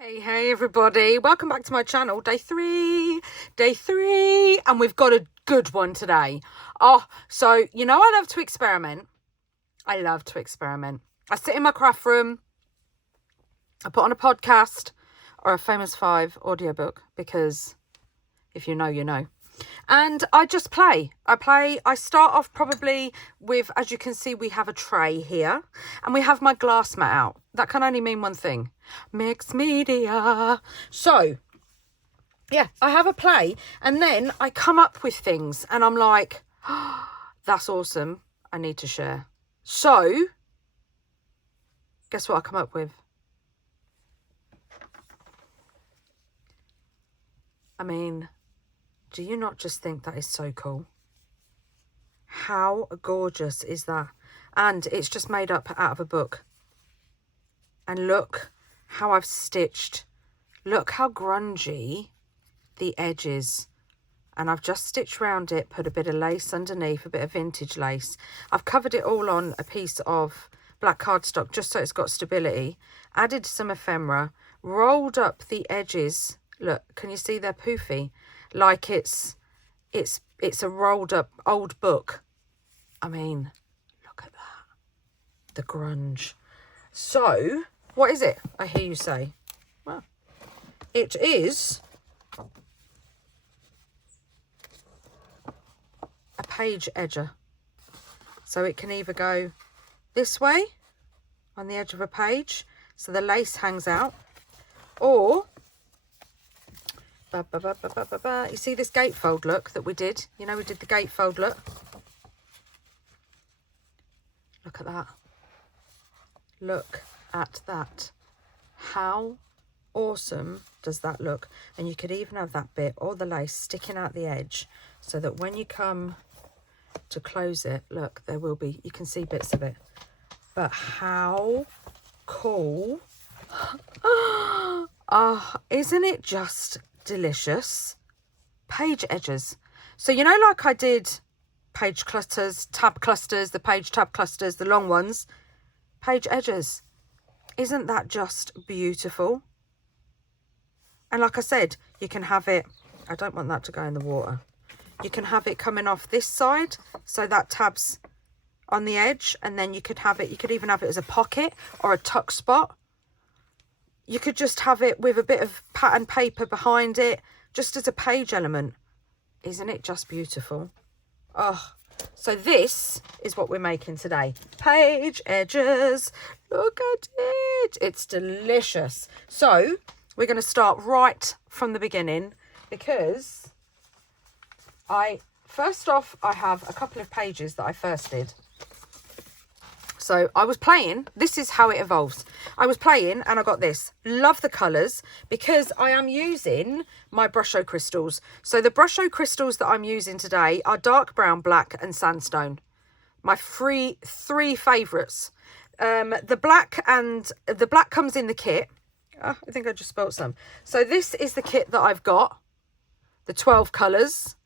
Hey everybody, welcome back to my channel. Day three, and we've got a good one today. So you know I love to experiment. I sit in my craft room, I put on a podcast or a Famous 5 audiobook, because if you know, you know. And I just play. I start off probably with, as you can see, we have a tray here and we have my glass mat out. That can only mean one thing: mixed media. So yeah, I have a play and then I come up with things and I'm like, oh, that's awesome, I need to share. So guess what I come up with? I mean, do you not just think that is so cool? How gorgeous is that? And it's just made up out of a book. And look how I've stitched. Look how grungy the edge is. And I've just stitched around it, put a bit of lace underneath, a bit of vintage lace. I've covered it all on a piece of black cardstock just so it's got stability. Added some ephemera, rolled up the edges. Look, can you see they're poofy? Like it's a rolled up old book. I mean, look at that. The grunge. So, what is it? I hear you say. Well, it is a page edger. So it can either go this way on the edge of a page, so the lace hangs out, or you see this gatefold look that we did? You know, we did the gatefold look. Look at that. Look at that. How awesome does that look? And you could even have that bit or the lace sticking out the edge so that when you come to close it, look, there will be, you can see bits of it. But how cool. Isn't it just delicious? Page edges. So you know, like I did page clusters, tab clusters, the page tab clusters, the long ones, page edges. Isn't that just beautiful? And like I said, you can have it, I don't want that to go in the water, you can have it coming off this side so that tab's on the edge, and then you could have it, you could even have it as a pocket or a tuck spot. You could just have it with a bit of pattern paper behind it, just as a page element. Isn't it just beautiful? Oh, so this is what we're making today. Page edges. Look at it. It's delicious. So we're going to start right from the beginning, because first off, I have a couple of pages that I first did. So I was playing, this is how it evolves. I was playing and I got this. Love the colours, because I am using my Brusho crystals. So the Brusho crystals that I'm using today are dark brown, black and sandstone. My three favourites. The black comes in the kit. Oh, I think I just spelt some. So this is the kit that I've got. The 12 colours.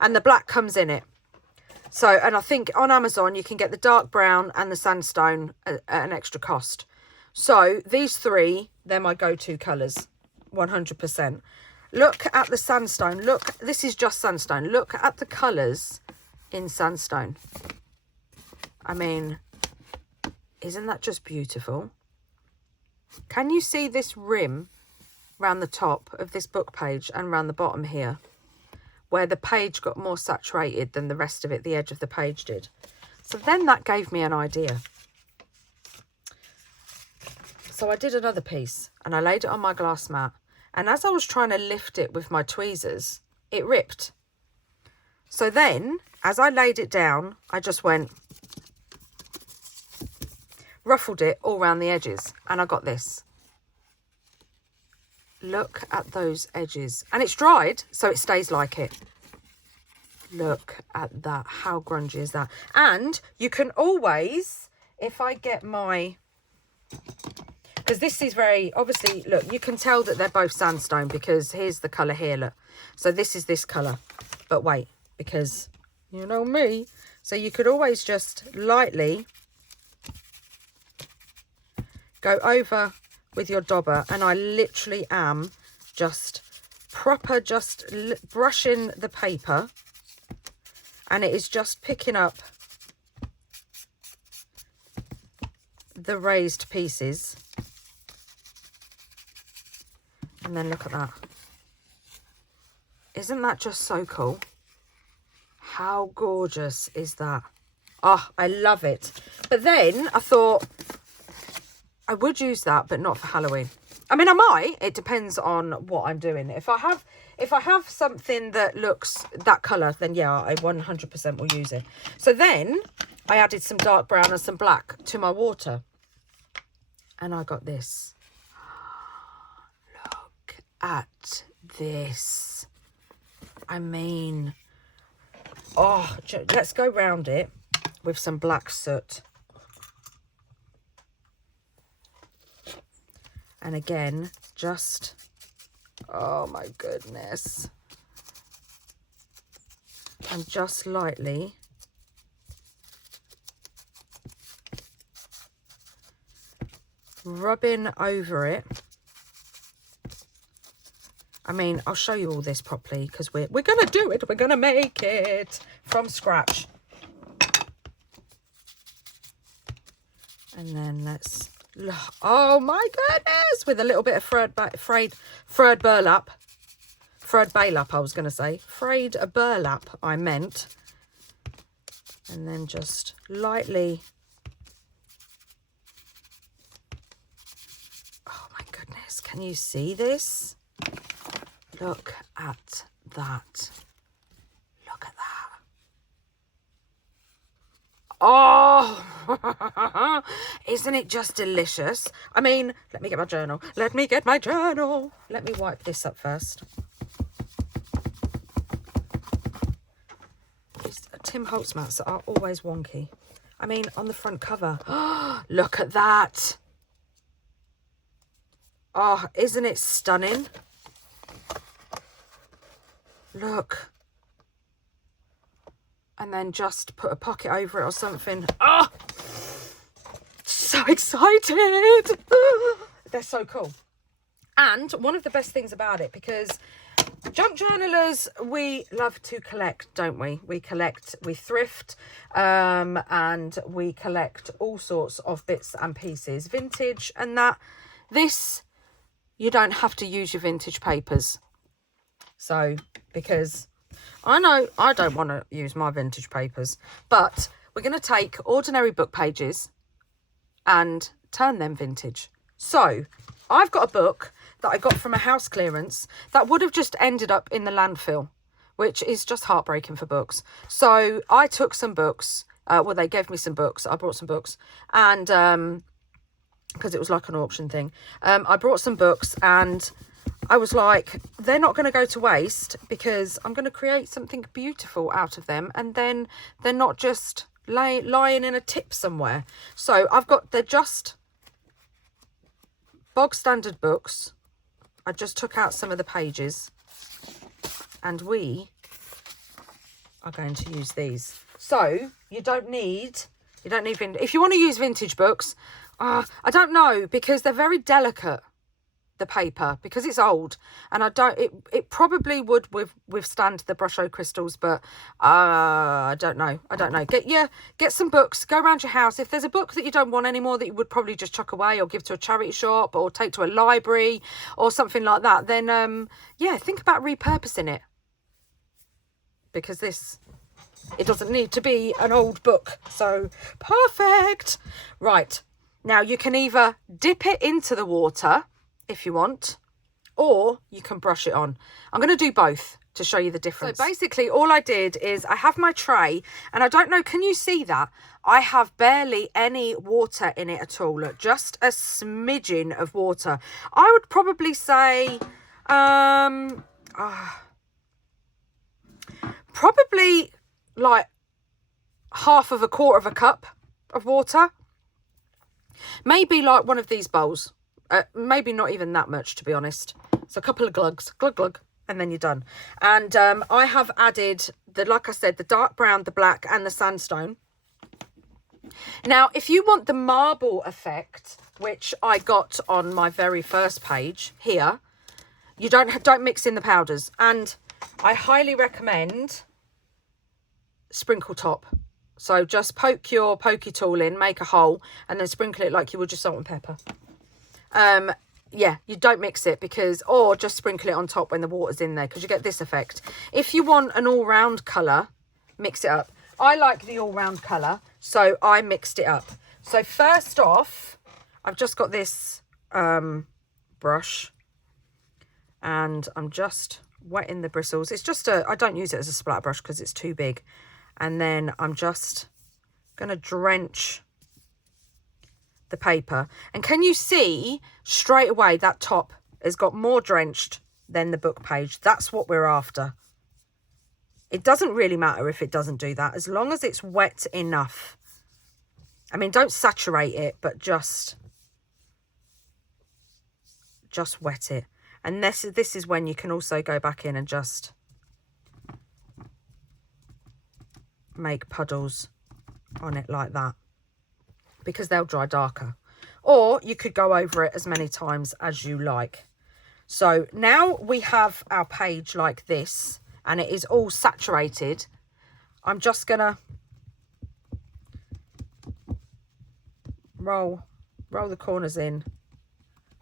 And the black comes in it. So, and I think on Amazon you can get the dark brown and the sandstone at an extra cost. So these three, they're my go-to colours, 100%. Look at the sandstone. Look, this is just sandstone. Look at the colours in sandstone. I mean, isn't that just beautiful? Can you see this rim around the top of this book page and around the bottom here, where the page got more saturated than the rest of it, the edge of the page did? So then that gave me an idea. So I did another piece and I laid it on my glass mat. And as I was trying to lift it with my tweezers, it ripped. So then, as I laid it down, I just went, ruffled it all around the edges, and I got this. Look at those edges. And it's dried, so it stays like it. Look at that. How grungy is that? And you can always, if I get my, because this is very, obviously, look, you can tell that they're both sandstone, because here's the colour here, look. So this is this colour. But wait, because you know me. So you could always just lightly go over with your dauber, and I literally am just proper brushing the paper, and it is just picking up the raised pieces. And then look at that. Isn't that just so cool? How gorgeous is that? Oh, I love it. But then I thought I would use that, but not for Halloween. I mean, I might. It depends on what I'm doing. If I have something that looks that colour, then yeah, I 100% will use it. So then I added some dark brown and some black to my water. And I got this. Look at this. I mean, oh, let's go round it with some black soot. And again, just, oh my goodness. And just lightly rubbing over it. I mean, I'll show you all this properly because we're going to do it. We're going to make it from scratch. And then let's, oh my goodness, with a little bit of frayed burlap. Frayed burlap, I was going to say. Frayed burlap, I meant. And then just lightly. Oh my goodness, can you see this? Look at that. Look at that. Oh, isn't it just delicious? I mean, let me get my journal. Let me get my journal. Let me wipe this up first. These Tim Holtz mats are always wonky. I mean, on the front cover. Look at that. Oh, isn't it stunning? Look. And then just put a pocket over it or something. Oh, so excited. They're so cool. And one of the best things about it, because junk journalers, we love to collect, don't we? We collect, we thrift, and we collect all sorts of bits and pieces, vintage and that. This, you don't have to use your vintage papers. So, because I know I don't want to use my vintage papers, but we're going to take ordinary book pages and turn them vintage. So I've got a book that I got from a house clearance that would have just ended up in the landfill, which is just heartbreaking for books. So I took some books, well, they gave me some books. I brought some books, and because it was like an auction thing, I brought some books, and I was like, they're not going to go to waste because I'm going to create something beautiful out of them, and then they're not just lying in a tip somewhere. So they're just bog standard books. I just took out some of the pages, and we are going to use these. So you don't need, if you want to use vintage books, I don't know, because they're very delicate, the paper, because it's old, and it probably would withstand the Brusho crystals, but I don't know. Get some books, go around your house. If there's a book that you don't want anymore that you would probably just chuck away or give to a charity shop or take to a library or something like that, then yeah, think about repurposing it, because it doesn't need to be an old book. So perfect. Right, now you can either dip it into the water if you want, or you can brush it on. I'm going to do both to show you the difference. So basically all I did is I have my tray, and I don't know, can you see that? I have barely any water in it at all. Look, just a smidgen of water. I would probably say probably like half of a quarter of a cup of water. Maybe like one of these bowls. Maybe not even that much, to be honest. So a couple of glugs, glug, glug, and then you're done. And I have added, like I said, the dark brown, the black, and the sandstone. Now, if you want the marble effect, which I got on my very first page here. You don't mix in the powders, and I highly recommend sprinkle top. So just poke your pokey tool in, make a hole, and then sprinkle it like you would your salt and pepper. Yeah, you don't mix it, because, or just sprinkle it on top when the water's in there, because you get this effect. If you want an all-round colour, mix it up. I like the all-round colour, so I mixed it up. So first off, I've just got this brush, and I'm just wetting the bristles. It's just I don't use it as a splatter brush because it's too big. And then I'm just going to drench the paper. And can you see straight away that top has got more drenched than the book page? That's what we're after. It doesn't really matter if it doesn't do that, as long as it's wet enough. I mean, don't saturate it, but just wet it. And this is when you can also go back in and just make puddles on it like that, because they'll dry darker. Or you could go over it as many times as you like. So now we have our page like this, and it is all saturated. I'm just gonna roll the corners in.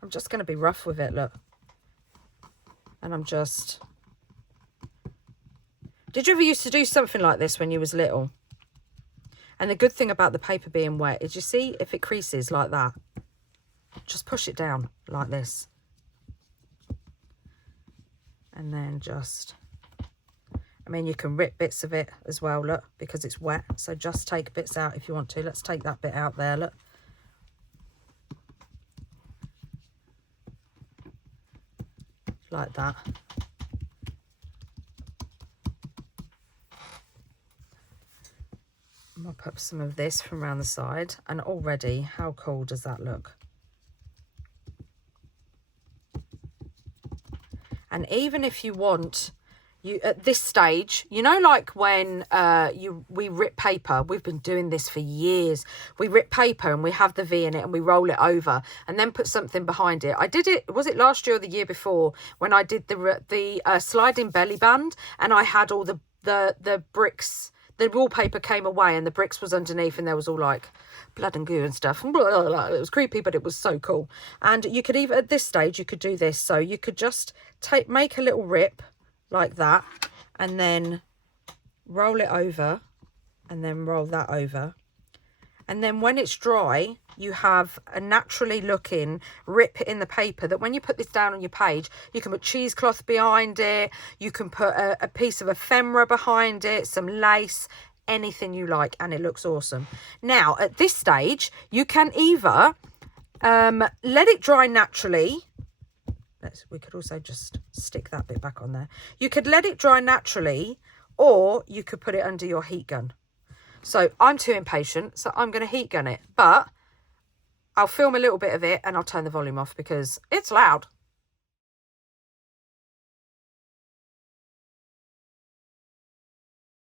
I'm just gonna be rough with it, look. And I'm just... Did you ever used to do something like this when you was little? And the good thing about the paper being wet is, you see, if it creases like that, just push it down like this. And then just... I mean, you can rip bits of it as well, look, because it's wet. So just take bits out if you want to. Let's take that bit out there, look. Like that. Mop up some of this from around the side, and already, how cool does that look? And even if you want, you at this stage, you know, like when we rip paper, we've been doing this for years. We rip paper and we have the V in it and we roll it over and then put something behind it. I did it, was it last year or the year before, when I did the sliding belly band, and I had all the bricks. The wallpaper came away and the bricks was underneath, and there was all like blood and goo and stuff. It was creepy, but it was so cool. And you could even, at this stage, you could do this. So you could just make a little rip like that, and then roll it over, and then roll that over. And then when it's dry, you have a naturally looking rip in the paper that when you put this down on your page, you can put cheesecloth behind it, you can put a piece of ephemera behind it, some lace, anything you like, and it looks awesome. Now, at this stage, you can either let it dry naturally. We could also just stick that bit back on there. You could let it dry naturally, or you could put it under your heat gun. So I'm too impatient, so I'm going to heat gun it. But I'll film a little bit of it and I'll turn the volume off because it's loud.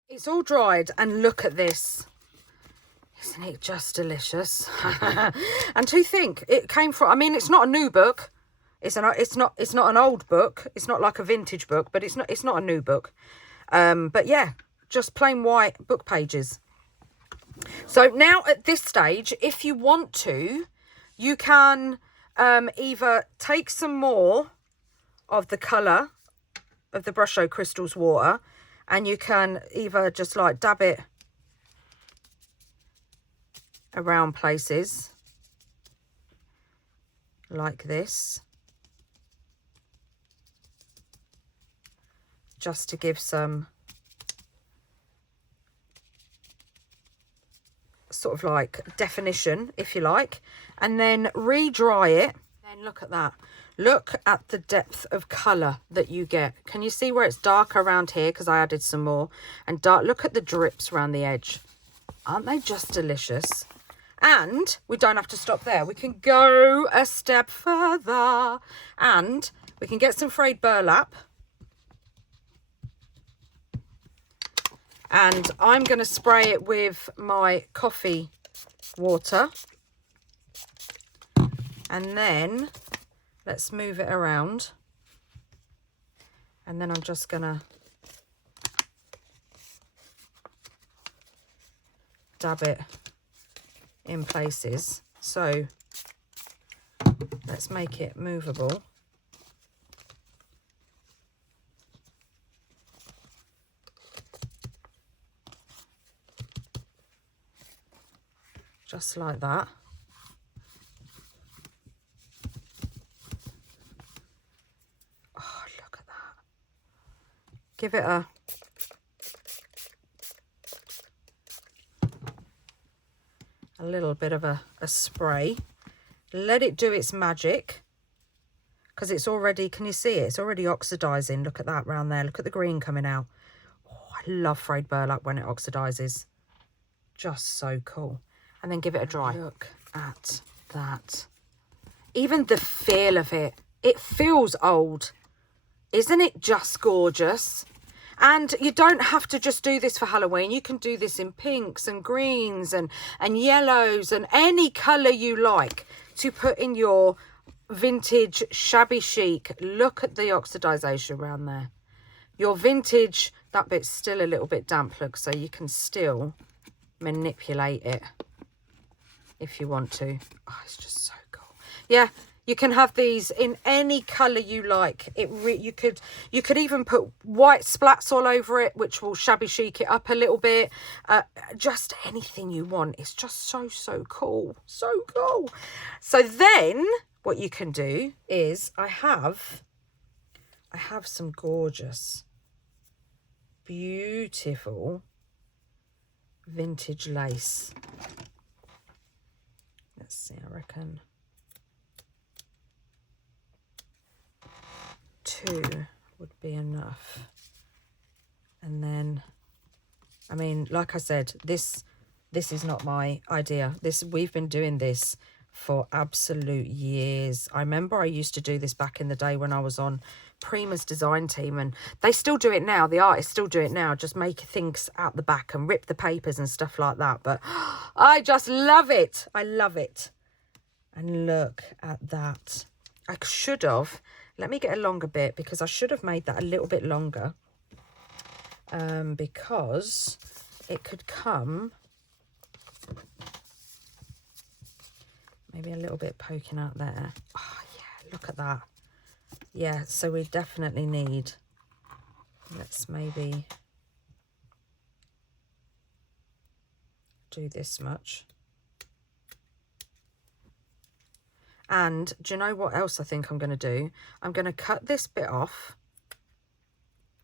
It's all dried, and look at this. Isn't it just delicious? And to think it came from, I mean, it's not a new book. It's not an old book. It's not like a vintage book, but it's not a new book. But yeah, just plain white book pages. So now at this stage, if you want to, you can either take some more of the colour of the Brusho Crystals water, and you can either just like dab it around places like this, just to give some sort of like definition, if you like, and then re-dry it. Then look at that. Look at the depth of colour that you get. Can you see where it's darker around here because I added some more, and dark? Look at the drips around the edge. Aren't they just delicious? And we don't have to stop there. We can go a step further, and we can get some frayed burlap. And I'm going to spray it with my Kofi water. And then let's move it around. And then I'm just gonna dab it in places. So let's make it movable. Just like that. Oh, look at that. Give it a little bit of a spray. Let it do its magic, because it's already, can you see it? It's already oxidizing. Look at that round there. Look at the green coming out. Oh, I love frayed burlap when it oxidizes. Just so cool. And then give it a dry. Look at that. Even the feel of it. It feels old. Isn't it just gorgeous? And you don't have to just do this for Halloween. You can do this in pinks and greens and yellows and any colour you like to put in your vintage shabby chic. Look at the oxidization around there. Your vintage, that bit's still a little bit damp, look, so you can still manipulate it if you want to. Oh, it's just so cool. Yeah, you can have these in any colour you like. You could even put white splats all over it, which will shabby chic it up a little bit. Just anything you want. It's just so cool. So cool. So then what you can do is I have some gorgeous, beautiful vintage lace. Let's see, I reckon 2 would be enough. And then, I mean, like I said, this is not my idea. We've been doing this for absolute years. I remember I used to do this back in the day when I was on Prima's design team, and they still do it now. The artists still do it now, just make things out the back and rip the papers and stuff like that. But I just love it. I love it. And look at that. I should have, let me get a longer bit, because I should have made that a little bit longer, because it could come maybe a little bit poking out there. Oh yeah, look at that. Yeah, so we definitely need, let's maybe do this much. And do you know what else I think I'm going to do? I'm going to cut this bit off.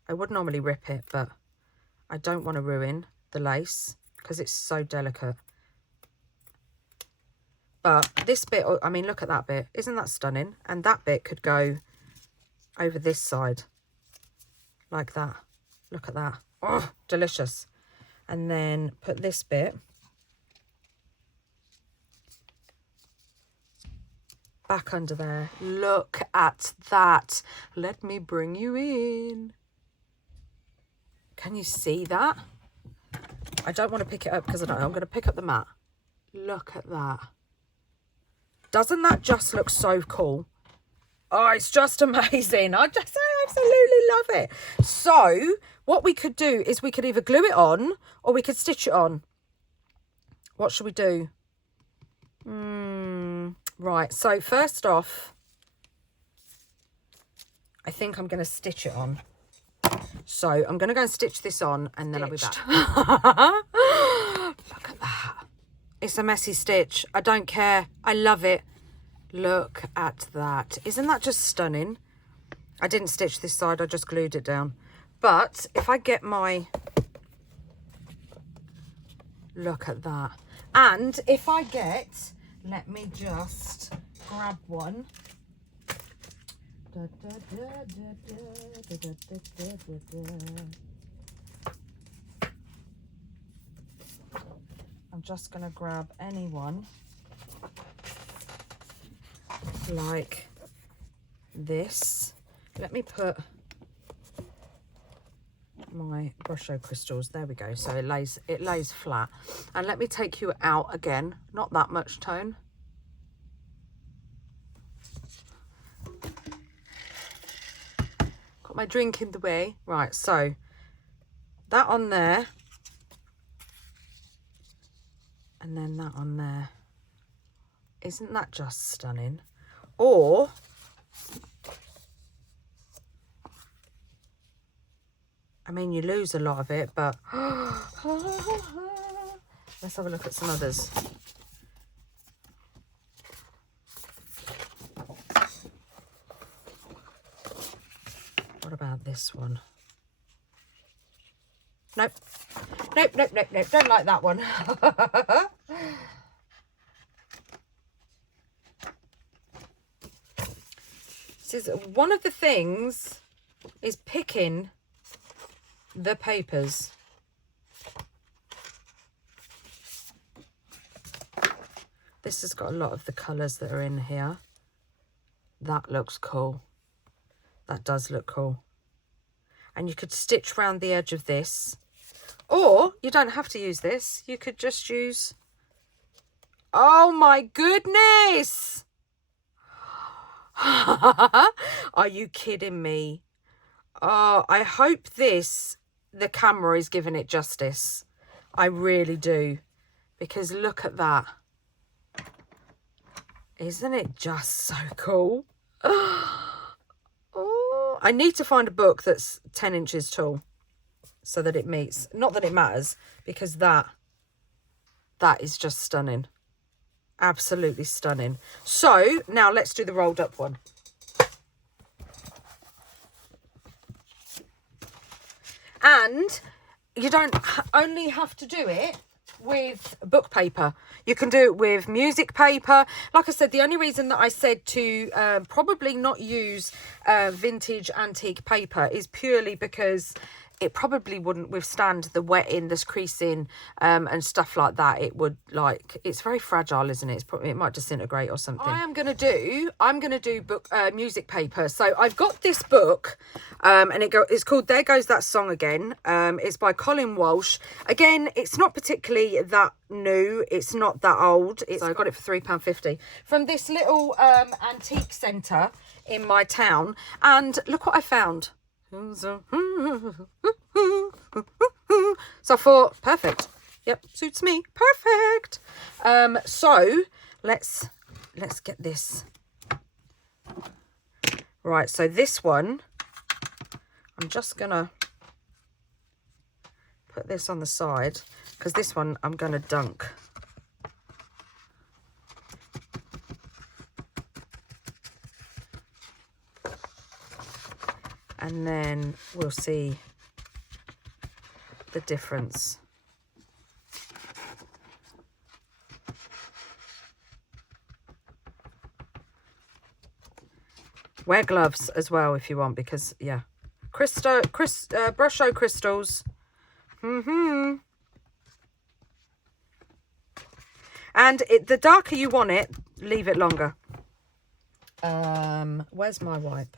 I would normally rip it, but I don't want to ruin the lace because it's so delicate. But this bit, I mean, look at that bit. Isn't that stunning? And that bit could go over this side like that. Look at that. Oh, delicious. And then put this bit back under there. Look at that. Let me bring you in. Can you see that? I don't want to pick it up because I don't know. I'm going to pick up the mat. Look at that. Doesn't that just look so cool? Oh, it's just amazing. I absolutely love it. So what we could do is we could either glue it on or we could stitch it on. What should we do? Right, so first off, I think I'm going to stitch it on. So I'm going to go and stitch this on and then I'll be back. Look at that. It's a messy stitch. I don't care. I love it. Look at that. Isn't that just stunning? I didn't stitch this side. I just glued it down. But if I get my... Look at that. And if I get... Let me just grab one. I'm just going to grab any one like this. Let me put my brusho crystals. There we go. So it lays flat. And let me take you out again. Not that much tone. Got my drink in the way. Right, so that on there. And then that on there. Isn't that just stunning? Or I mean, you lose a lot of it, but let's have a look at some others. What about this one? Nope. Nope, nope, nope, nope. Don't like that one. This is one of the things is picking the papers. This has got a lot of the colours that are in here. That looks cool. That does look cool. And you could stitch around the edge of this. Or you don't have to use this. You could just use... Oh my goodness! Are you kidding me? Oh, I hope the camera is giving it justice. I really do. Because look at that. Isn't it just so cool? Oh, I need to find a book that's 10 inches tall so that it meets. Not that it matters, because that is just stunning. Absolutely stunning. So now let's do the rolled up one. And you don't only have to do it with book paper. You can do it with music paper. Like I said, the only reason that I said to probably not use vintage antique paper is purely because it probably wouldn't withstand the wetting, this creasing, and stuff like that. It would, like, it's very fragile, isn't it? It might disintegrate or something. I'm gonna do book music paper. So I've got this book, and it's called There Goes That Song Again. It's by Colin Walsh. Again, it's not particularly that new. It's not that old. So I got it for £3.50 from this little antique centre in my town. And look what I found. So I thought, perfect. Yep, suits me. Perfect. So let's get this. Right, so this one, I'm just gonna put this on the side because this one I'm gonna dunk. And then we'll see the difference. Wear gloves as well if you want, because yeah, Brusho crystals. And the darker you want it, leave it longer. Where's my wipe?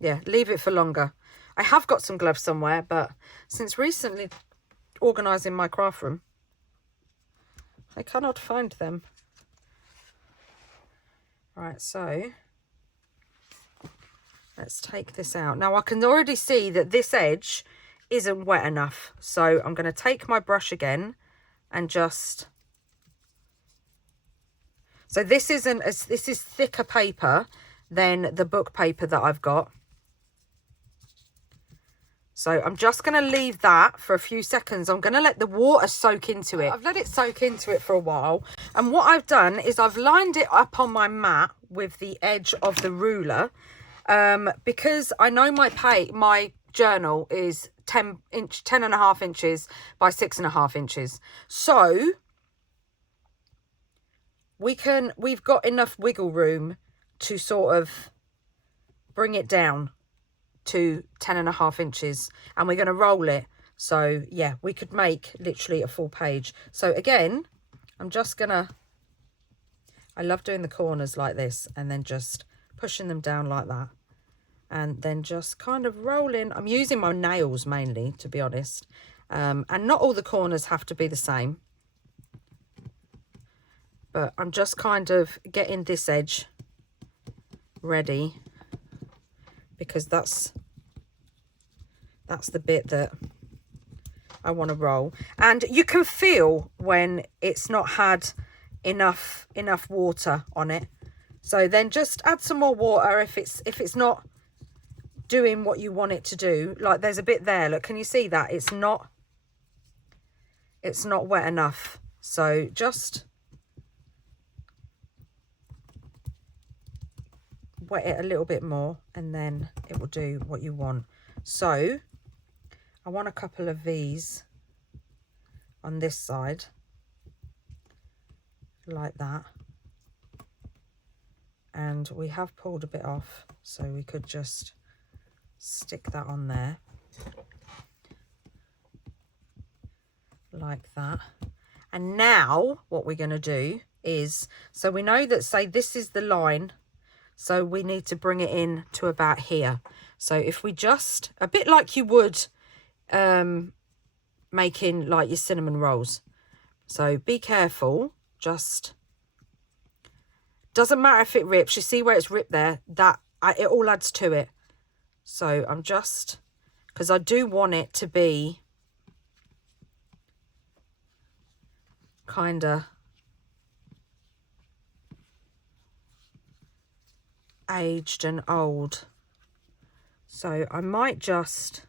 Yeah, leave it for longer. I have got some gloves somewhere, but since recently organising my craft room, I cannot find them. Right, so let's take this out. Now I can already see that this edge isn't wet enough. So I'm going to take my brush again and just... So this is thicker paper than the book paper that I've got. So I'm just going to leave that for a few seconds. I'm going to let the water soak into it. I've let it soak into it for a while. And what I've done is I've lined it up on my mat with the edge of the ruler. Because I know my journal is 10.5 inches by 6.5 inches. So we've got enough wiggle room to sort of bring it down to 10.5 inches, and we're going to roll it. So yeah, we could make literally a full page. So again, I'm just gonna, I love doing the corners like this and then just pushing them down like that, and then just kind of rolling. I'm using my nails mainly, to be honest, and not all the corners have to be the same, but I'm just kind of getting this edge ready because that's the bit that I want to roll. And you can feel when it's not had enough water on it. So then just add some more water if it's not doing what you want it to do. Like there's a bit there, look, can you see that? It's not wet enough. So just wet it a little bit more and then it will do what you want. So I want a couple of these on this side, like that. And we have pulled a bit off, so we could just stick that on there. Like that. And now what we're going to do is, so we know that, say this is the line, so we need to bring it in to about here. So if we just, a bit like you would making like your cinnamon rolls. So be careful, just, doesn't matter if it rips, you see where it's ripped there, that it all adds to it. So I'm just, because I do want it to be kind of aged and old. So I might just,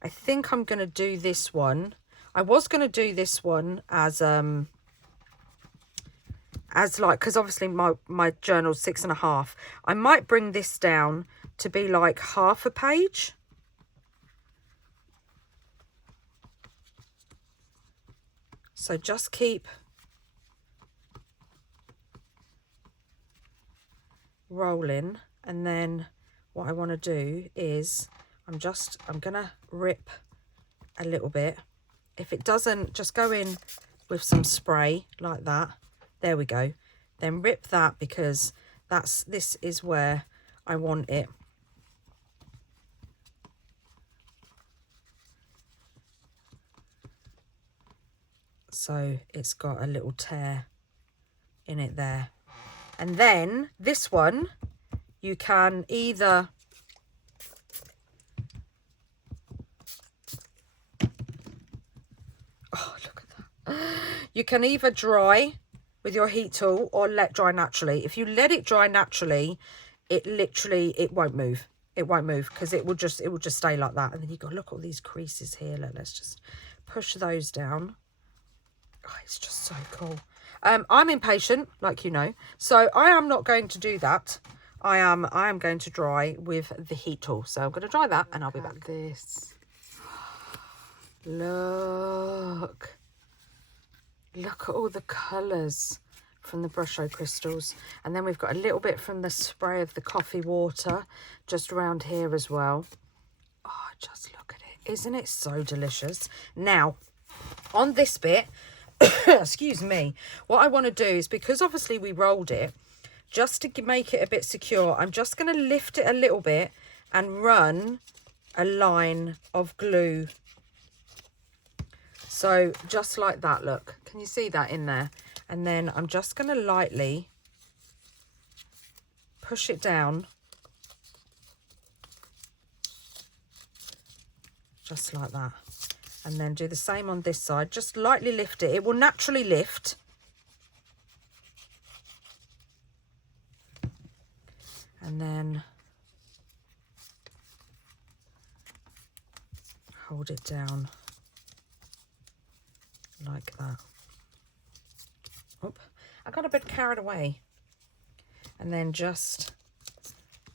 I think I'm going to do this one. I was going to do this one as like, because obviously my journal's 6.5. I might bring this down to be like half a page. So just keep rolling, and then what I want to do is I'm gonna rip a little bit. If it doesn't, just go in with some spray like that. There we go. Then rip that, because this is where I want it. So it's got a little tear in it there. And then this one, you can either look at that. You can either dry with your heat tool or let dry naturally. If you let it dry naturally, it won't move. It won't move, because it will just stay like that. And then you've got, look at all these creases here. Let's just push those down. Oh, it's just so cool. I'm impatient, like you know, so I am not going to do that. I am going to dry with the heat tool. So I'm going to dry that and I'll be back. This. Look at all the colours from the brush crystals. And then we've got a little bit from the spray of the coffee water just around here as well. Oh, just look at it. Isn't it so delicious? Now, on this bit, excuse me, what I want to do is, because obviously we rolled it, just to make it a bit secure, I'm just going to lift it a little bit and run a line of glue. So just like that, look, can you see that in there? And then I'm just going to lightly push it down, just like that. And then do the same on this side. Just lightly lift it. It will naturally lift. And then hold it down like that. Oop, I got a bit carried away. And then just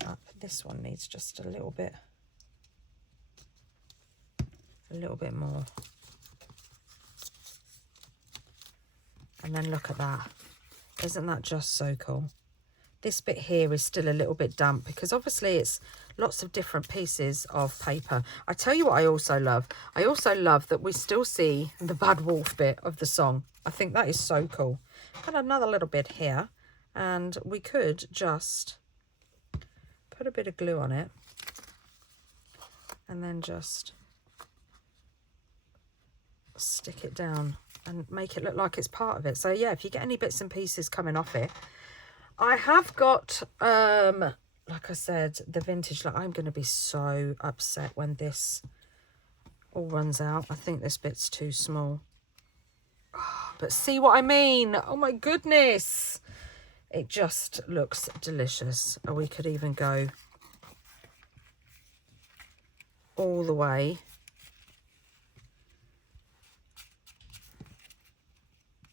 up. This one needs just a little bit more. And then look at that. Isn't that just so cool? This bit here is still a little bit damp, because obviously it's lots of different pieces of paper. I tell you what I also love. I also love that we still see the Bad Wolf bit of the song. I think that is so cool. Got another little bit here, and we could just put a bit of glue on it and then just stick it down and make it look like it's part of it. So yeah, if you get any bits and pieces coming off it, I have got like like I said, the vintage, like I'm going to be so upset when this all runs out. I think this bit's too small. Oh, but see what I mean? Oh my goodness. It just looks delicious. Or we could even go all the way.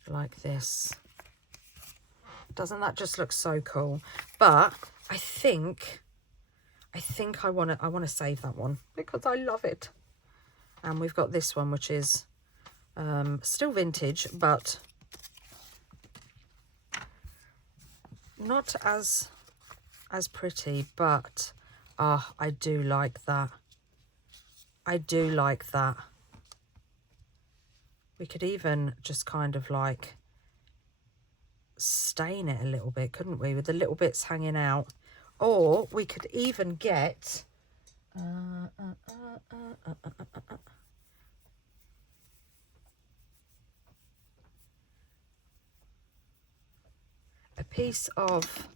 Like this. Doesn't that just look so cool? But I think I want to save that one because I love it. And we've got this one, which is still vintage, but not as pretty. But I do like that. I do like that. We could even just kind of like stain it a little bit, couldn't we, with the little bits hanging out? Or we could even get a piece of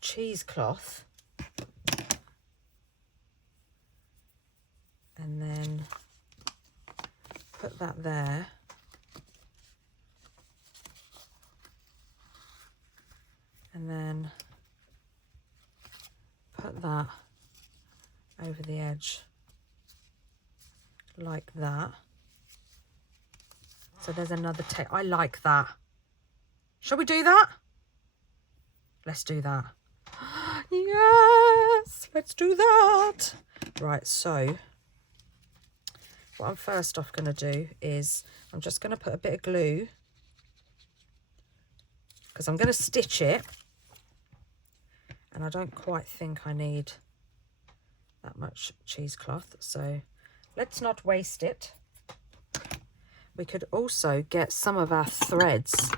cheesecloth and then put that there. And then put that over the edge like that. So there's another tape. I like that. Shall we do that? Let's do that. Yes, let's do that. Right, so what I'm first off going to do is I'm just going to put a bit of glue because I'm going to stitch it. And I don't quite think I need that much cheesecloth, so let's not waste it. We could also get some of our threads.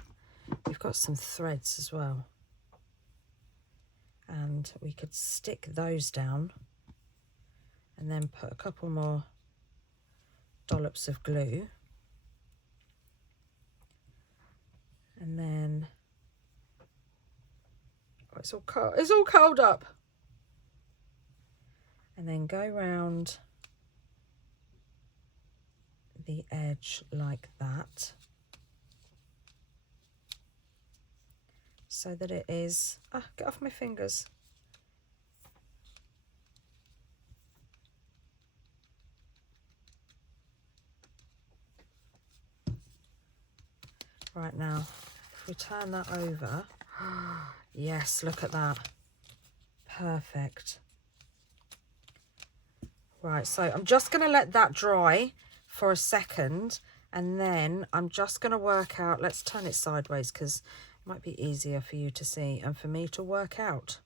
We've got some threads as well. And we could stick those down and then put a couple more dollops of glue. And then it's all curled up. And then go round the edge like that, so that it is, get off my fingers. Right, now, if we turn that over, yes, look at that. Perfect. Right, so I'm just going to let that dry for a second, and then I'm just going to work out, let's turn it sideways because it might be easier for you to see and for me to work out.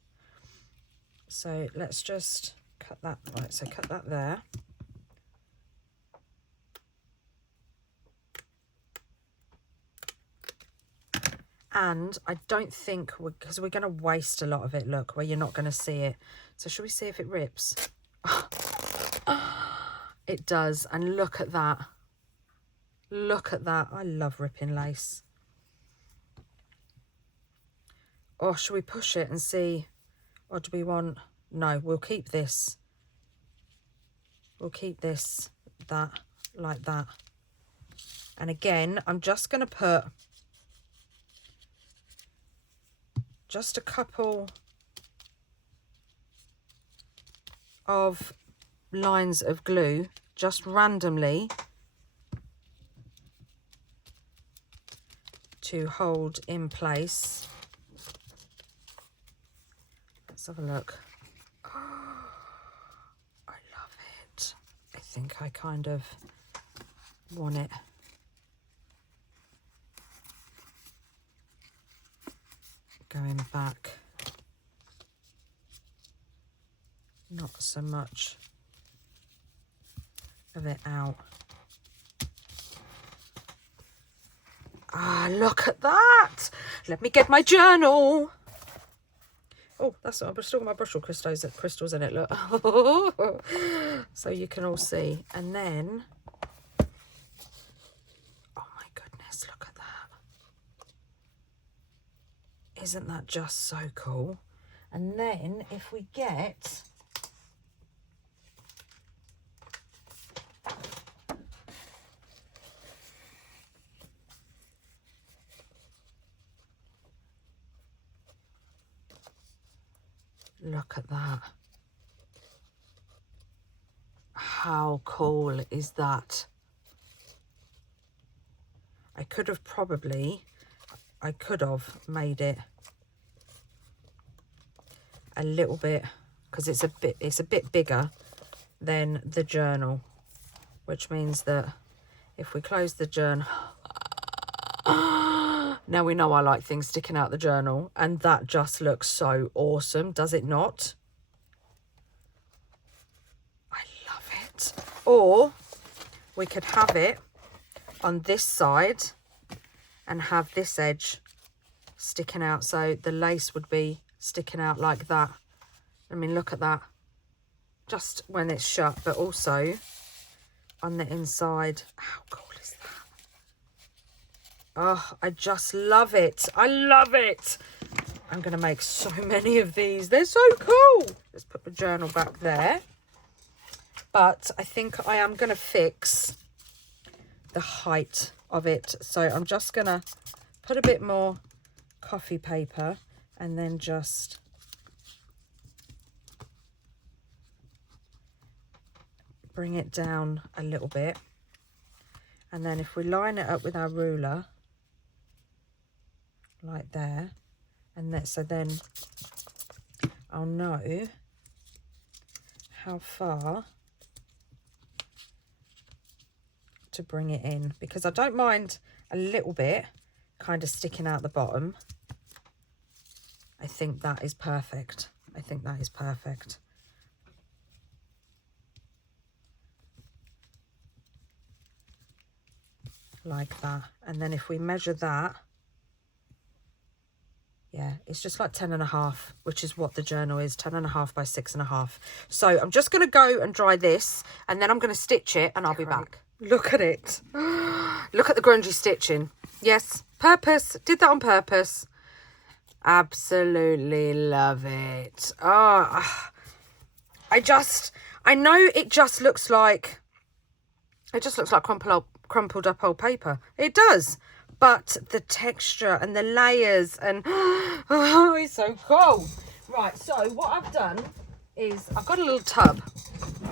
So let's just cut that, right, so cut that there. And I don't think, because we're going to waste a lot of it, look, where you're not going to see it. So should we see if it rips? It does, and look at that. Look at that. I love ripping lace. Or should we push it and see, or do we want, no, we'll keep this. We'll keep this, that, like that. And again, I'm just going to put just a couple of lines of glue, just randomly, to hold in place. Let's have a look. Oh, I love it. I think I kind of want it going back, not so much of it out. Look at that. Let me get my journal. Oh, that's not, I've still got my brushel crystals in it, look. So you can all see. And then, oh my goodness, look at that. Isn't that just so cool? And then if we get... Look at that. How cool is that? I could have made it a little bit, because it's a bit bigger than the journal, which means that if we close the journal, now we know I like things sticking out the journal, and that just looks so awesome, does it not? I love it. Or we could have it on this side and have this edge sticking out, so the lace would be sticking out like that. I mean, look at that. Just when it's shut, but also on the inside. How cool is that? Oh, I just love it. I love it. I'm going to make so many of these. They're so cool. Let's put the journal back there. But I think I am going to fix the height of it. So I'm just going to put a bit more coffee paper and then just bring it down a little bit. And then if we line it up with our ruler, like there, and that, so then I'll know how far to bring it in, because I don't mind a little bit kind of sticking out the bottom. I think that is perfect. I think that is perfect. Like that. And then if we measure that, yeah, it's just like 10.5, which is what the journal is, 10.5 by 6.5. So I'm just going to go and dry this, and then I'm going to stitch it, and I'll be back. Look at it. Look at the grungy stitching. Yes, purpose. Did that on purpose. Absolutely love it. Oh, I know it just looks like crumpled up old paper. It does. But the texture and the layers and oh, it's so cool. Right, so what I've done is I've got a little tub,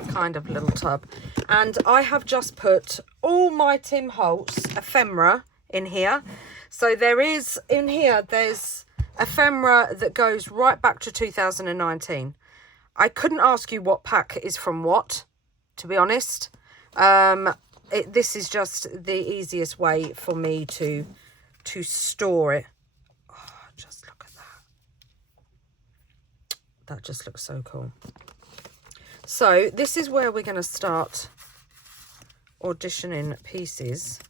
kind of little tub, and I have just put all my Tim Holtz ephemera in here. So there is, in here, there's ephemera that goes right back to 2019. I couldn't ask you what pack is from what, to be honest. This is just the easiest way for me to store it. Oh, just look at that. That just looks so cool. So this is where we're going to start auditioning pieces.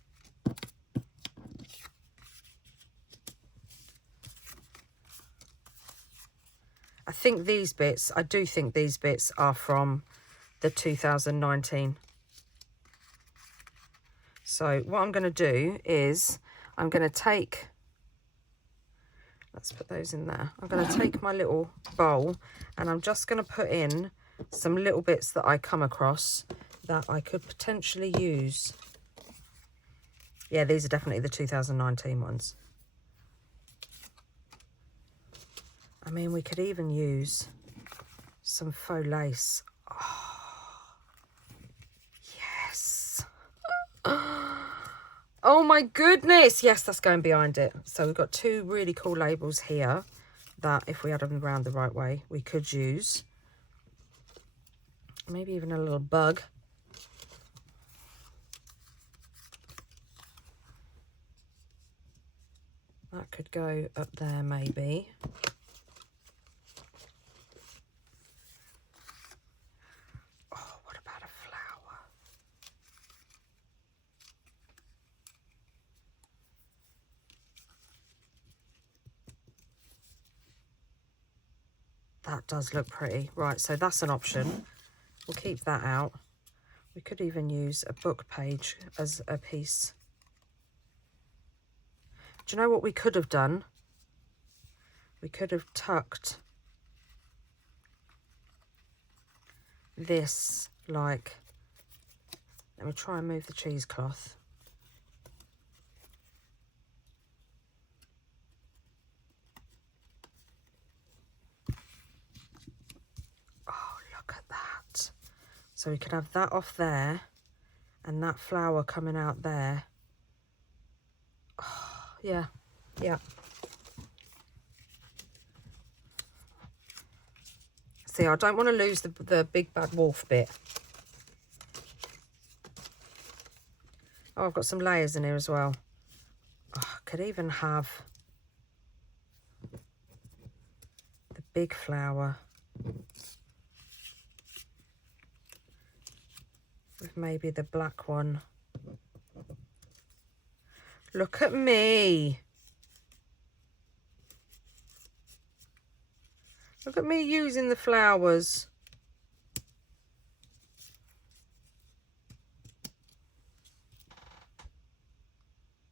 I do think these bits are from the 2019. So what I'm going to do is I'm going to take, let's put those in there. I'm going to take my little bowl and I'm just going to put in some little bits that I come across that I could potentially use. Yeah, these are definitely the 2019 ones. I mean, we could even use some faux lace. Oh, yes. Oh my goodness. Yes, that's going behind it. So we've got two really cool labels here that if we had them around the right way, we could use. Maybe even a little bug. That could go up there maybe. That does look pretty. Right, so that's an option. We'll keep that out. We could even use a book page as a piece. Do you know what we could have done? we could have tucked this like, let me try and move the cheesecloth. Oh, look at that. So we could have that off there and that flower coming out there. Oh, yeah, yeah. See, I don't want to lose the big bad wolf bit. Oh, I've got some layers in here as well. Oh, I could even have the big flower with maybe the black one. Look at me. Look at me using the flowers.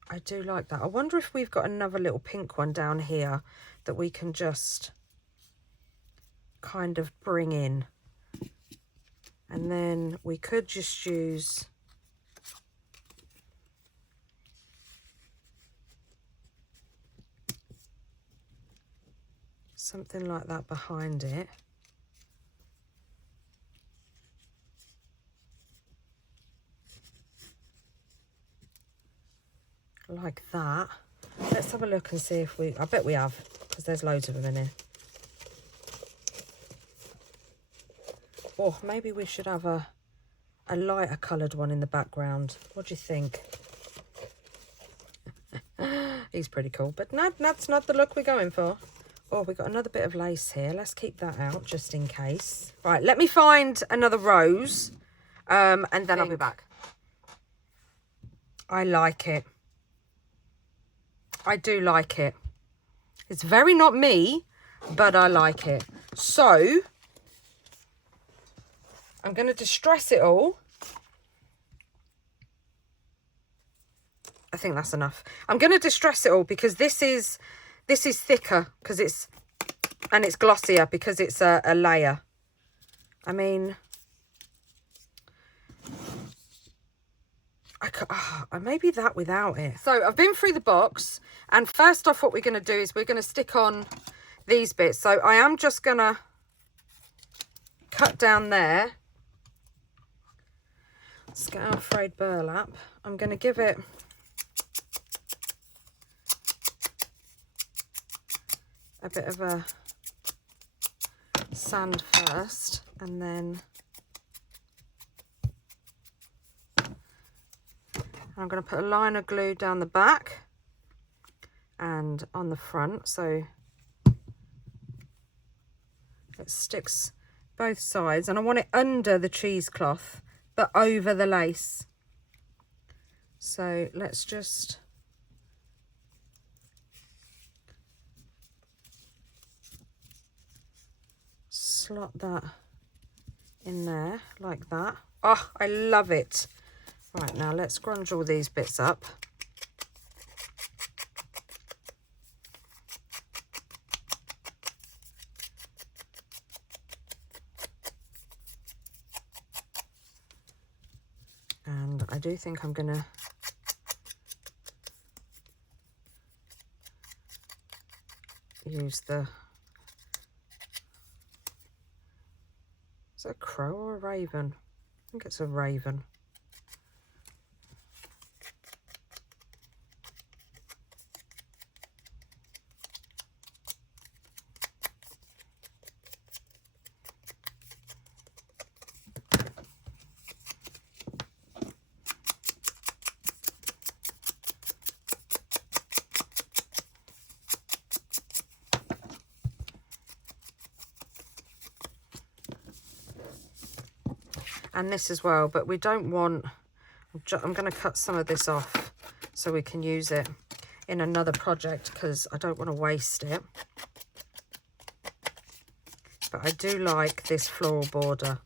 I do like that. I wonder if we've got another little pink one down here that we can just kind of bring in. And then we could just use something like that behind it. Like that. Let's have a look and see if we, I bet we have, because there's loads of them in here. Or maybe we should have a lighter coloured one in the background. What do you think? He's pretty cool, but no, that's not the look we're going for. Oh, we've got another bit of lace here. Let's keep that out just in case. Right, let me find another rose and then I'll be back. I like it. I do like it. It's very not me, but I like it. So, I'm going to distress it all. I think that's enough. I'm going to distress it all because this is thicker because it's glossier because it's a layer. I mean, maybe that without it. So I've been through the box, and first off what we're going to do is we're going to stick on these bits. So I am just going to cut down there. Let's get our frayed burlap. I'm going to give it a bit of a sand first, and then I'm going to put a line of glue down the back and on the front so it sticks both sides, and I want it under the cheesecloth but over the lace. So let's just slot that in there like that. Oh, I love it. Right, now let's scrunch all these bits up. And I do think I'm gonna use the, is it a crow or a raven? I think it's a raven. And this as well, but we don't want, I'm going to cut some of this off so we can use it in another project because I don't want to waste it. But I do like this floral border.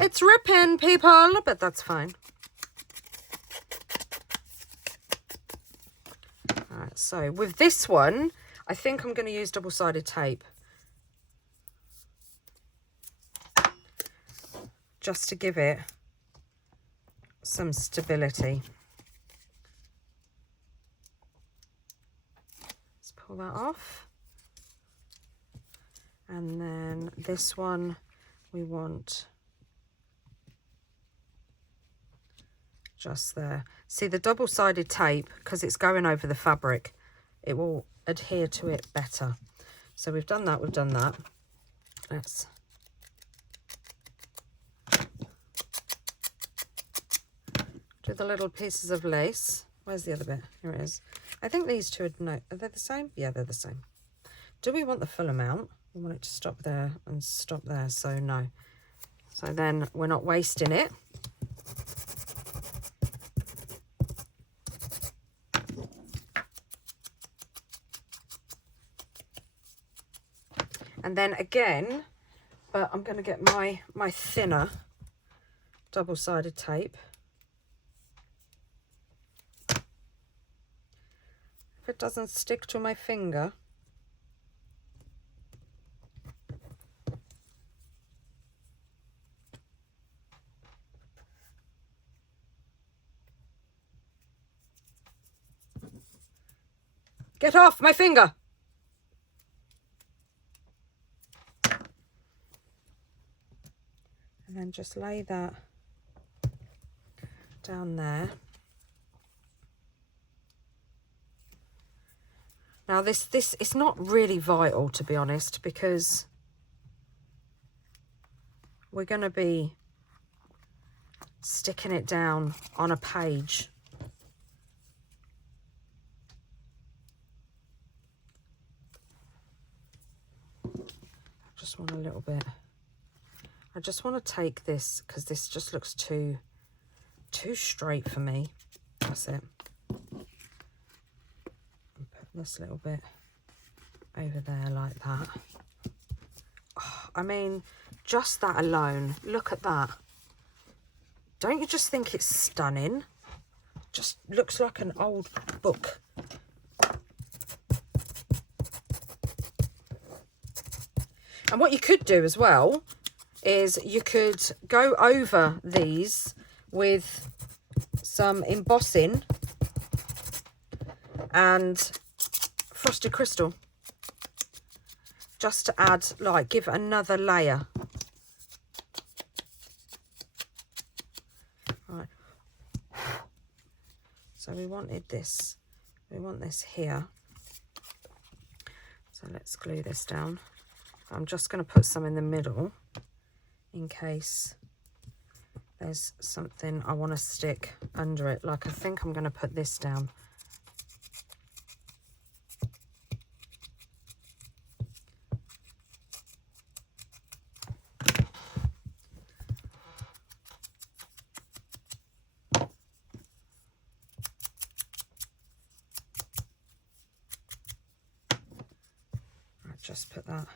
It's ripping, people, but that's fine. All right, so with this one, I think I'm going to use double-sided tape. Just to give it some stability. Let's pull that off. And then this one we want just there. See, the double-sided tape, because it's going over the fabric, it will adhere to it better. So we've done that, we've done that. Let's do the little pieces of lace. Where's the other bit? Here it is. I think these two are they the same? Yeah, they're the same. Do we want the full amount? We want it to stop there and stop there, so no. So then we're not wasting it. And then again, but I'm going to get my thinner double-sided tape. If it doesn't stick to my finger, get off my finger! And then just lay that down there. Now this is not really vital, to be honest, because we're going to be sticking it down on a page. I just want a little bit. I just want to take this because this just looks too straight for me. That's it. And put this little bit over there like that. Oh, I mean, just that alone, look at that. Don't you just think it's stunning? Just looks like an old book. And what you could do as well is you could go over these with some embossing and frosted crystal, just to add, like, give another layer. Right. So we wanted this, we want this here. So let's glue this down. I'm just going to put some in the middle in case there's something I want to stick under it. Like, I think I'm going to put this down. Just put that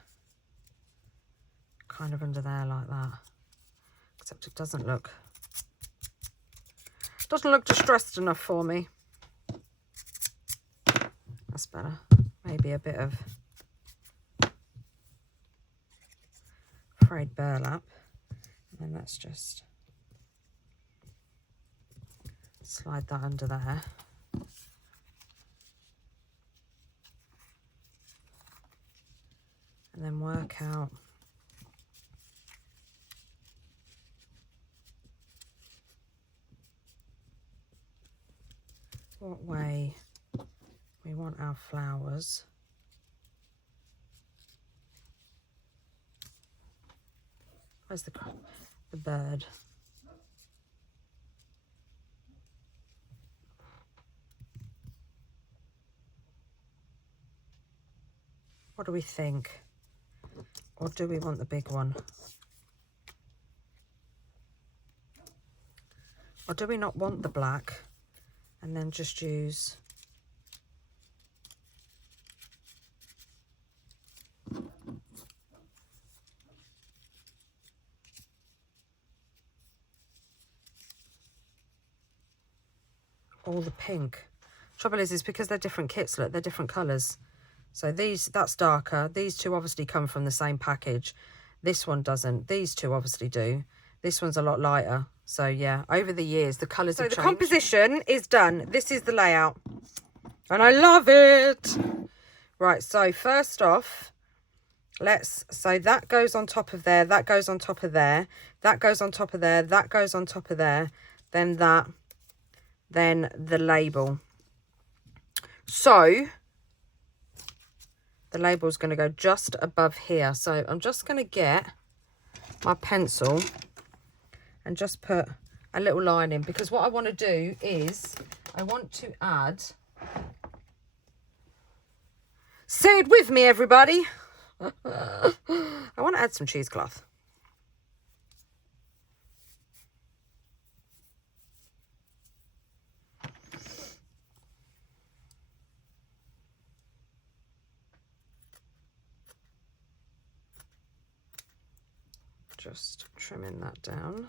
kind of under there like that, except it doesn't look distressed enough for me. That's better. Maybe a bit of frayed burlap, and then let's just slide that under there. And then work out what way we want our flowers. Where's the bird? What do we think? Or do we want the big one? Or do we not want the black and then just use all the pink? Trouble is because they're different kits, look, they're different colours. So these, that's darker. These two obviously come from the same package. This one doesn't. These two obviously do. This one's a lot lighter. So yeah, over the years, the colours have changed. So the composition is done. This is the layout. And I love it. Right, so first off, so that goes on top of there, that goes on top of there, that goes on top of there, that goes on top of there, then that, then the label. So the label is going to go just above here. So I'm just going to get my pencil and just put a little line in, because what I want to do is I want to add, say it with me everybody, I want to add some cheesecloth. Just trimming that down.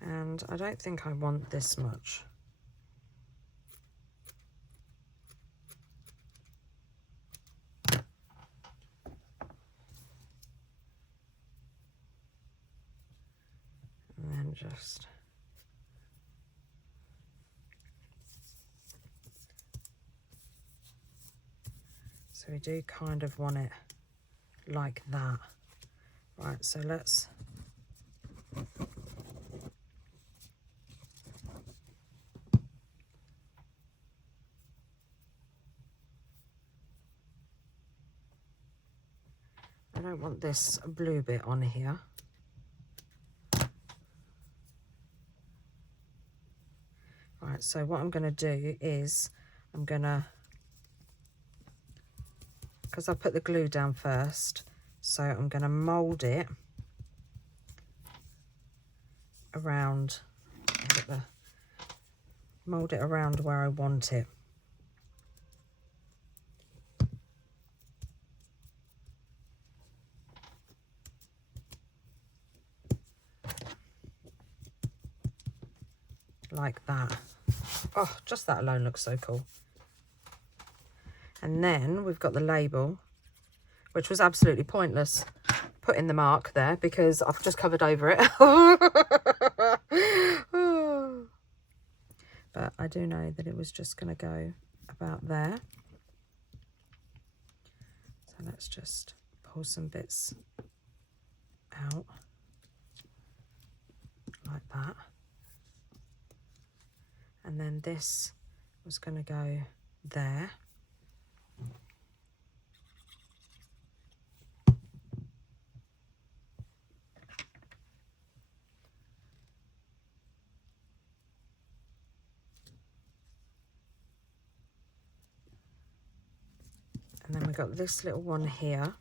And I don't think I want this much. And then just so we do kind of want it like that. Right, so let's I don't want this blue bit on here. Right, so what I'm going to do is I'm going to, because I put the glue down first, so I'm going to mould it around, mould it around where I want it. Like that. Oh, just that alone looks so cool. And then we've got the label, which was absolutely pointless putting the mark there because I've just covered over it. But I do know that it was just going to go about there. So let's just pull some bits out like that. And then this was going to go there. And then we've got this little one here.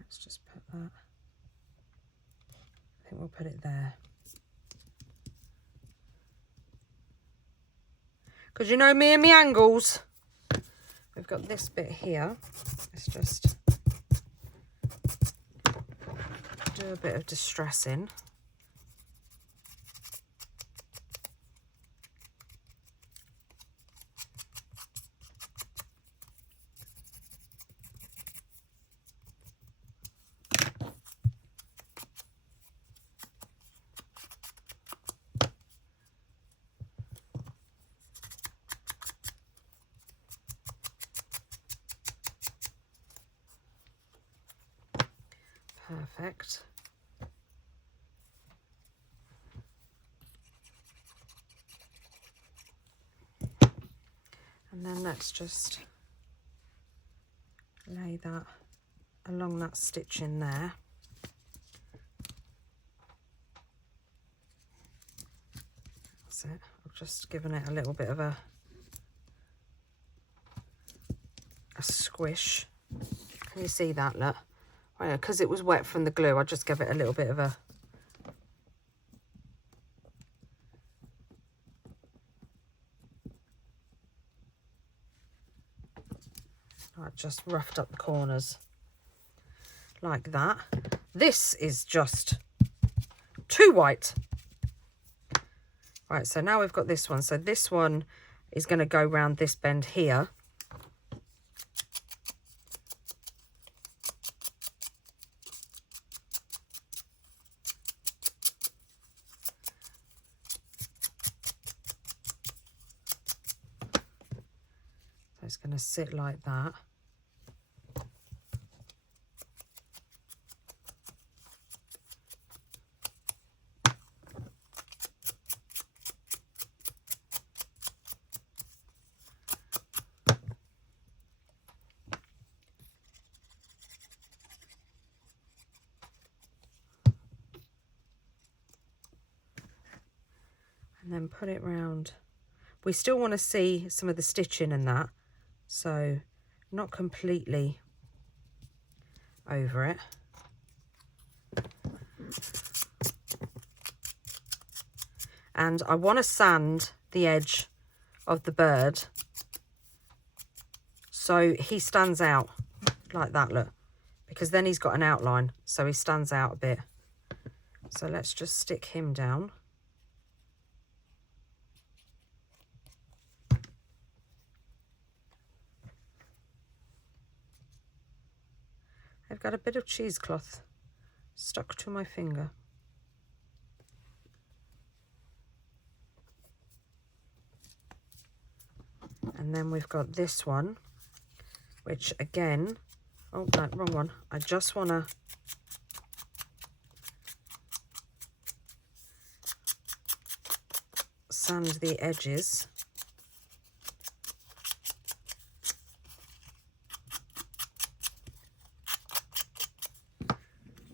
Let's just put that. I think we'll put it there. Because you know me and my angles. We've got this bit here. Let's just do a bit of distressing. Perfect. And then let's just lay that along that stitch in there. That's it. I've just given it a little bit of a squish. Can you see that? Look. Because it was wet from the glue, I just gave it a little bit of a I just roughed up the corners like that. This is just too white. Right, so now we've got this one. So this one is going to go round this bend here. So it's going to sit like that. And then put it round. We still want to see some of the stitching and that, so not completely over it. And I want to sand the edge of the bird so he stands out like that, look, because then he's got an outline, so he stands out a bit. So let's just stick him down. I've got a bit of cheesecloth stuck to my finger. And then we've got this one, which again, oh no, wrong one. I just want to sand the edges.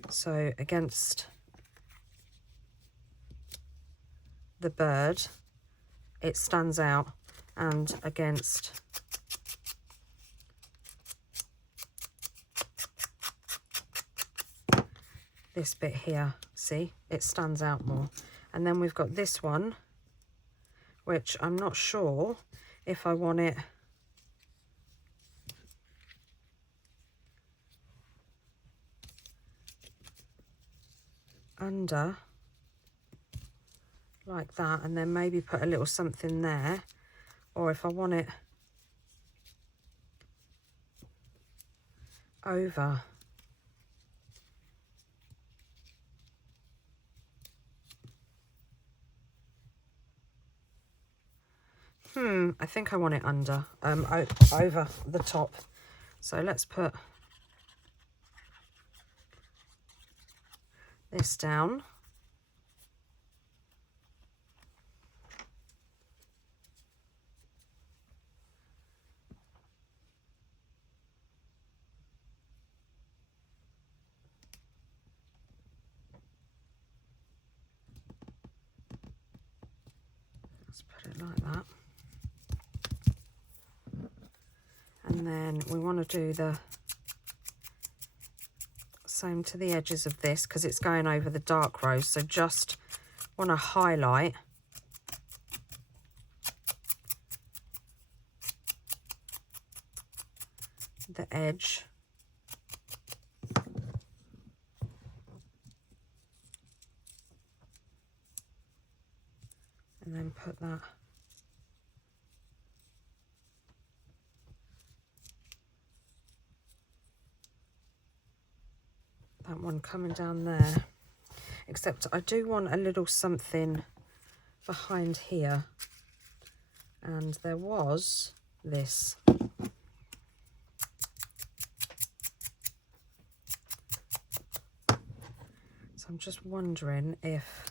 So against the bird, it stands out, and against this bit here, see, it stands out more. And then we've got this one, which I'm not sure if I want it under like that, and then maybe put a little something there, or if I want it over. I think I want it under, over the top. So let's put this down. Let's put it like that. And then we want to do the same to the edges of this because it's going over the dark rose. So just want to highlight the edge. And then put that one coming down there, except I do want a little something behind here, and there was this. So I'm just wondering if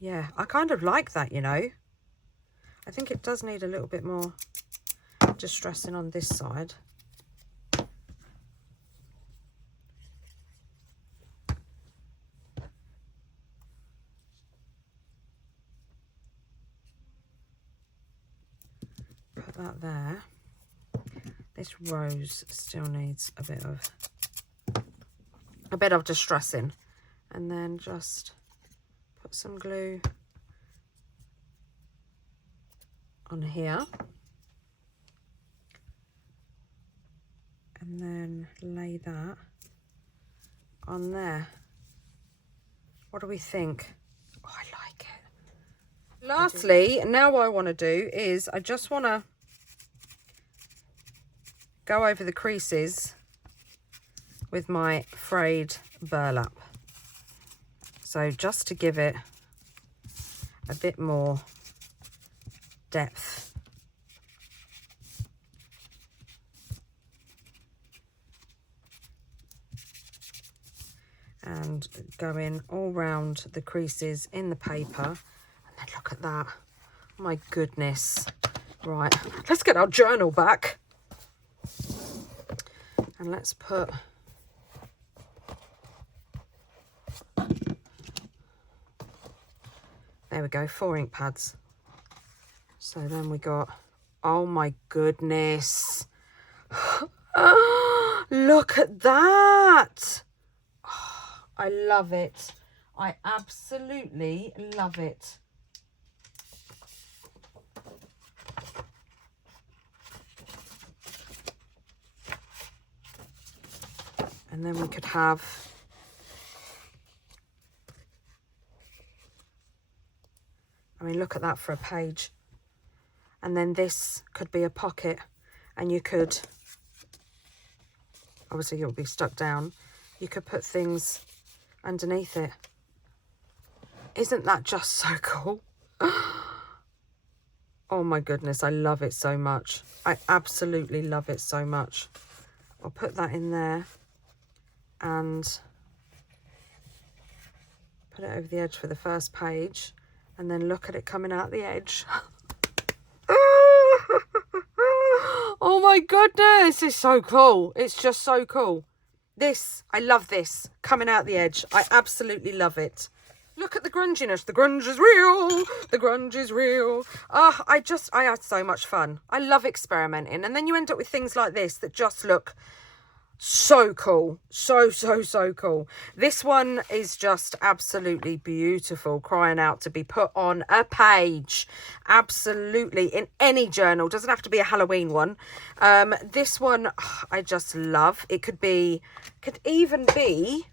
yeah, I kind of like that, you know. I think it does need a little bit more distressing on this side. Put that there. This rose still needs a bit bit of distressing. And then just put some glue on here. And then lay that on there. What do we think? Oh, I like it. Lastly, now what I want to do is I just want to go over the creases with my frayed burlap. So just to give it a bit more depth. And going all round the creases in the paper. And then look at that. My goodness. Right, let's get our journal back. And let's put there we go, 4 ink pads. So then we got, oh my goodness. Look at that. I love it. I absolutely love it. And then we could have I mean, look at that for a page. And then this could be a pocket, and you could, obviously it will be stuck down, you could put things underneath it. Isn't that just so cool? Oh my goodness, I love it so much. I absolutely love it so much. I'll put that in there and put it over the edge for the first page, and then look at it coming out the edge. Oh my goodness, it's so cool. It's just so cool. This, I love this, coming out the edge. I absolutely love it. Look at the grunginess. The grunge is real. The grunge is real. I had so much fun. I love experimenting. And then you end up with things like this that just look so cool. So cool. This one is just absolutely beautiful, crying out to be put on a page. Absolutely, in any journal. Doesn't have to be a Halloween one. This one, I just love. It could even be,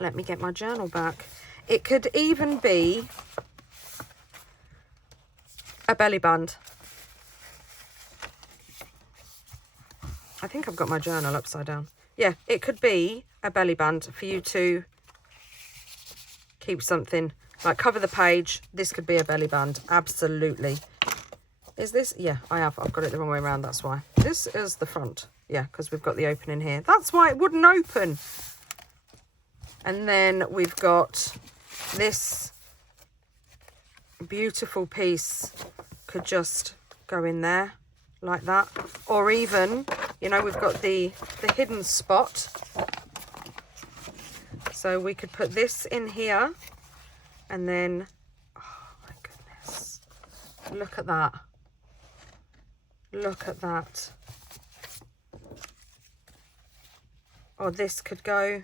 let me get my journal back. It could even be a belly band. I think I've got my journal upside down. Yeah, it could be a belly band for you to keep something, like cover the page. This could be a belly band, absolutely. Is this? Yeah, I've got it the wrong way around, that's why. This is the front, yeah, because we've got the opening here. That's why it wouldn't open. And then we've got this beautiful piece, could just go in there like that. Or even, you know, we've got the hidden spot. So we could put this in here, and then, oh my goodness, look at that. Look at that. Or this could go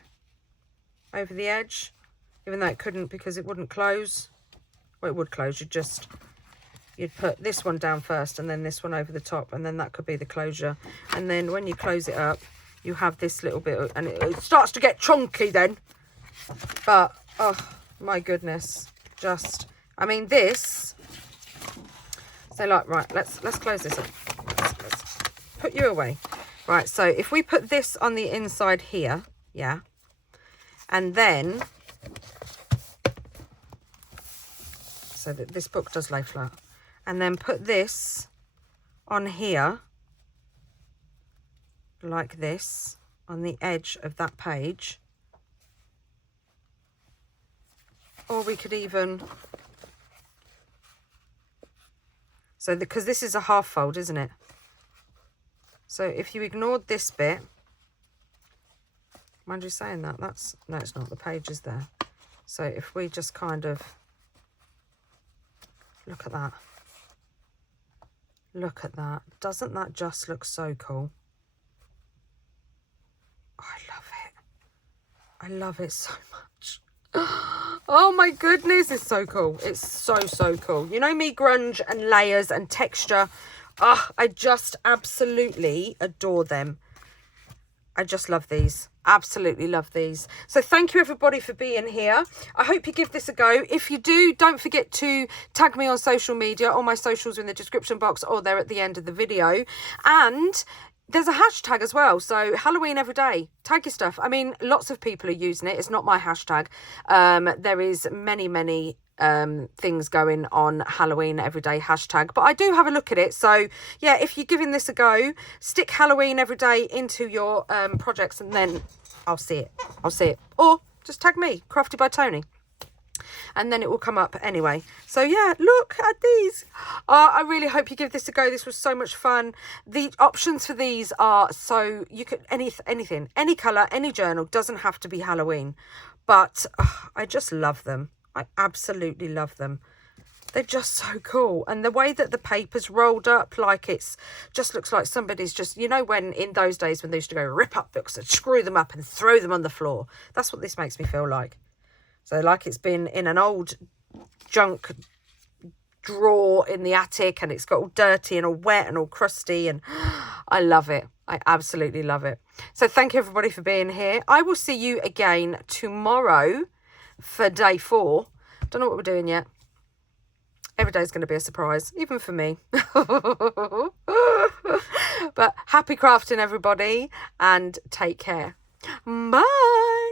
over the edge, even though it couldn't because it wouldn't close. Well, it would close. You'd put this one down first and then this one over the top, and then that could be the closure. And then when you close it up, you have this little bit, and it starts to get chunky then. But oh my goodness, just, I mean, this, so like, right, let's close this up. Let's put you away. Right, so if we put this on the inside here, yeah, and then, so that this book does lay flat, and then put this on here, like this, on the edge of that page. Or we could even, so because this is a half fold, isn't it? So if you ignored this bit, mind you saying that, that's, no, it's not, the page is there. So if we just kind of, look at that. Look at that. Doesn't that just look so cool? Oh, I love it. I love it so much. Oh my goodness, it's so cool. It's so, so cool. You know me, grunge and layers and texture. Oh, I just absolutely adore them. I just love these. Absolutely love these. So thank you everybody for being here. I hope you give this a go. If you do, don't forget to tag me on social media. All my socials are in the description box or they're at the end of the video. And there's a hashtag as well. So Halloween every day. Tag your stuff. I mean, lots of people are using it. It's not my hashtag. There is many things going on Halloween everyday hashtag, but I do have a look at it. So yeah, if you're giving this a go, stick Halloween every day into your projects and then I'll see it, or just tag me, Crafty by Toni, and then it will come up anyway. So yeah, look at these. I really hope you give this a go. This was so much fun. The options for these are, so you could anything, any color, any journal, doesn't have to be Halloween, but I just love them. I absolutely love them. They're just so cool. And the way that the paper's rolled up, like it's just looks like somebody's just, you know, when in those days when they used to go rip up books and screw them up and throw them on the floor. That's what this makes me feel like. So like it's been in an old junk drawer in the attic and it's got all dirty and all wet and all crusty, and I love it. I absolutely love it. So thank you everybody for being here. I will see you again tomorrow for day 4. Don't know what we're doing yet. Every day is going to be a surprise, even for me. But happy crafting everybody and take care. Bye.